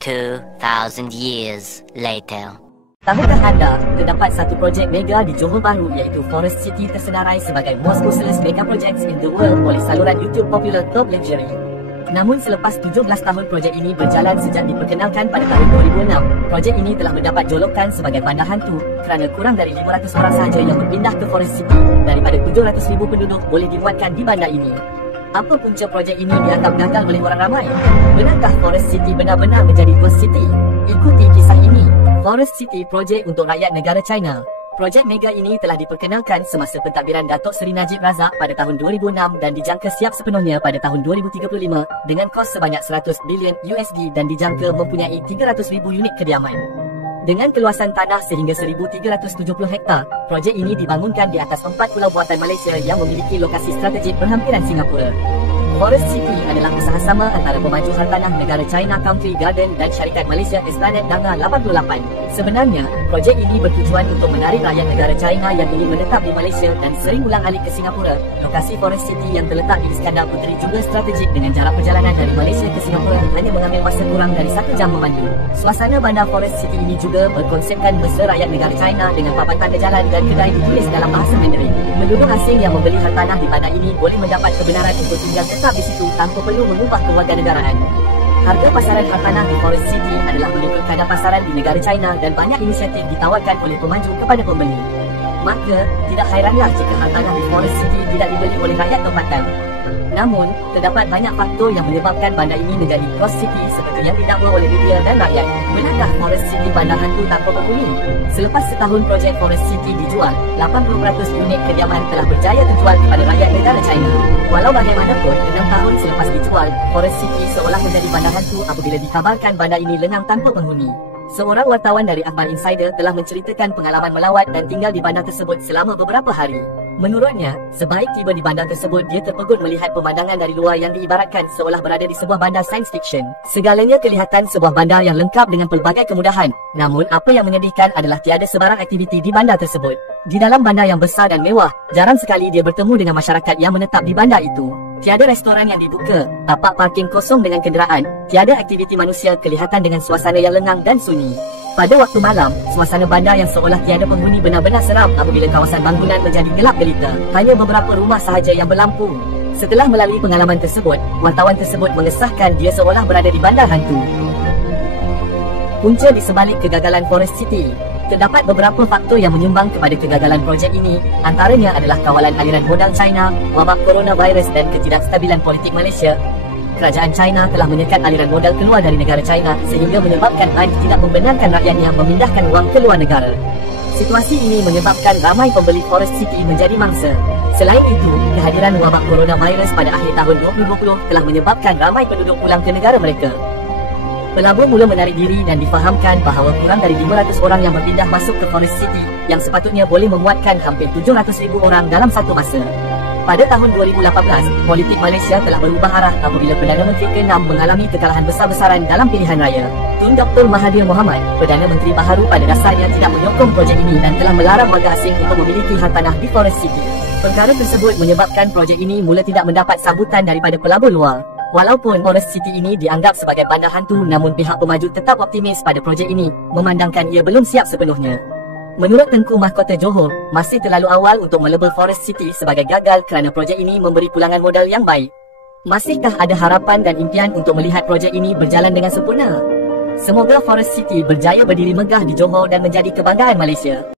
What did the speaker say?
2,000 years later. Tahukah anda, terdapat satu projek mega di Johor Bahru iaitu Forest City tersenarai sebagai most useless mega projects in the world oleh saluran YouTube popular Top Luxury. Namun selepas 17 tahun projek ini berjalan sejak diperkenalkan pada tahun 2006, projek ini telah mendapat jolokan sebagai bandar hantu kerana kurang dari 500 orang sahaja yang berpindah ke Forest City daripada 700,000 penduduk boleh dimuatkan di bandar ini. Apa punca projek ini dianggap gagal oleh orang ramai? Benarkah Forest City benar-benar menjadi Ghost City? Ikuti kisah ini. Forest City projek untuk rakyat negara China. Projek mega ini telah diperkenalkan semasa pentadbiran Datuk Seri Najib Razak pada tahun 2006 dan dijangka siap sepenuhnya pada tahun 2035 dengan kos sebanyak 100 bilion USD dan dijangka mempunyai 300,000 unit kediaman. Dengan keluasan tanah sehingga 1,370 hektar, projek ini dibangunkan di atas 4 pulau buatan Malaysia yang memiliki lokasi strategik berhampiran Singapura. Forest City adalah usaha sama antara pemaju hartanah negara China Country Garden dan syarikat Malaysia Esplanade Danga 88. Sebenarnya, projek ini bertujuan untuk menarik rakyat negara China yang ingin menetap di Malaysia dan sering ulang-alik ke Singapura. Lokasi Forest City yang terletak di Iskandar Puteri juga strategik dengan jarak perjalanan dari Malaysia ke Singapura hanya mengambil masa kurang dari 1 jam memandu. Suasana bandar Forest City ini juga berkonsepkan mesra rakyat negara China dengan papan tanda jalan dan kedai ditulis dalam bahasa Mandarin. Penduduk asing yang membeli hartanah di bandar ini boleh mendapat kebenaran untuk tinggal tetap di situ tanpa perlu mengubah kewarganegaraan. Harga pasaran hartanah di Forest City adalah mengikut kadar pasaran di negara China dan banyak inisiatif ditawarkan oleh pemaju kepada pembeli. Maka, tidak hairanlah jika hartanah di Forest City tidak dibeli oleh rakyat tempatan. Namun, terdapat banyak faktor yang menyebabkan bandar ini menjadi Ghost City seperti yang didakwa oleh media dan rakyat. Benarkah Forest City bandar hantu tanpa penghuni? Selepas setahun projek Forest City dijual, 80% unit kediaman telah berjaya terjual kepada rakyat negara China. Walau bagaimanapun, 6 tahun selepas dijual, Forest City seolah menjadi bandar hantu apabila dikabarkan bandar ini lengang tanpa penghuni. Seorang wartawan dari Akhbar Insider telah menceritakan pengalaman melawat dan tinggal di bandar tersebut selama beberapa hari. Menurutnya, sebaik tiba di bandar tersebut, dia terpegun melihat pemandangan dari luar yang diibaratkan seolah berada di sebuah bandar science fiction. Segalanya kelihatan sebuah bandar yang lengkap dengan pelbagai kemudahan. Namun, apa yang menyedihkan adalah tiada sebarang aktiviti di bandar tersebut. Di dalam bandar yang besar dan mewah, jarang sekali dia bertemu dengan masyarakat yang menetap di bandar itu. Tiada restoran yang dibuka, tapak parking kosong dengan kenderaan, tiada aktiviti manusia kelihatan dengan suasana yang lengang dan sunyi. Pada waktu malam, suasana bandar yang seolah tiada penghuni benar-benar seram apabila kawasan bangunan menjadi gelap gelita. Hanya beberapa rumah sahaja yang berlampu. Setelah melalui pengalaman tersebut, wartawan tersebut mengesahkan dia seolah berada di bandar hantu. Punca di sebalik kegagalan Forest City. Terdapat beberapa faktor yang menyumbang kepada kegagalan projek ini, antaranya adalah kawalan aliran modal China, wabak coronavirus dan ketidakstabilan politik Malaysia. Kerajaan China telah menyekat aliran modal keluar dari negara China sehingga menyebabkan bank tidak membenarkan rakyatnya memindahkan wang ke luar negara. Situasi ini menyebabkan ramai pembeli Forest City menjadi mangsa. Selain itu, kehadiran wabak coronavirus pada akhir tahun 2020 telah menyebabkan ramai penduduk pulang ke negara mereka. Pelabur mula menarik diri dan difahamkan bahawa kurang dari 500 orang yang berpindah masuk ke Forest City yang sepatutnya boleh memuatkan hampir 700,000 orang dalam satu masa. Pada tahun 2018, politik Malaysia telah berubah arah apabila Perdana Menteri ke-6 mengalami kekalahan besar-besaran dalam pilihan raya. Tun Dr. Mahathir Mohamad, Perdana Menteri baharu pada dasarnya tidak menyokong projek ini dan telah melarang warga asing untuk memiliki hartanah di Forest City. Perkara tersebut menyebabkan projek ini mula tidak mendapat sambutan daripada pelabur luar. Walaupun Forest City ini dianggap sebagai bandar hantu, namun pihak pemaju tetap optimis pada projek ini, memandangkan ia belum siap sepenuhnya. Menurut Tengku Mahkota Johor, masih terlalu awal untuk melabel Forest City sebagai gagal kerana projek ini memberi pulangan modal yang baik. Masihkah ada harapan dan impian untuk melihat projek ini berjalan dengan sempurna? Semoga Forest City berjaya berdiri megah di Johor dan menjadi kebanggaan Malaysia.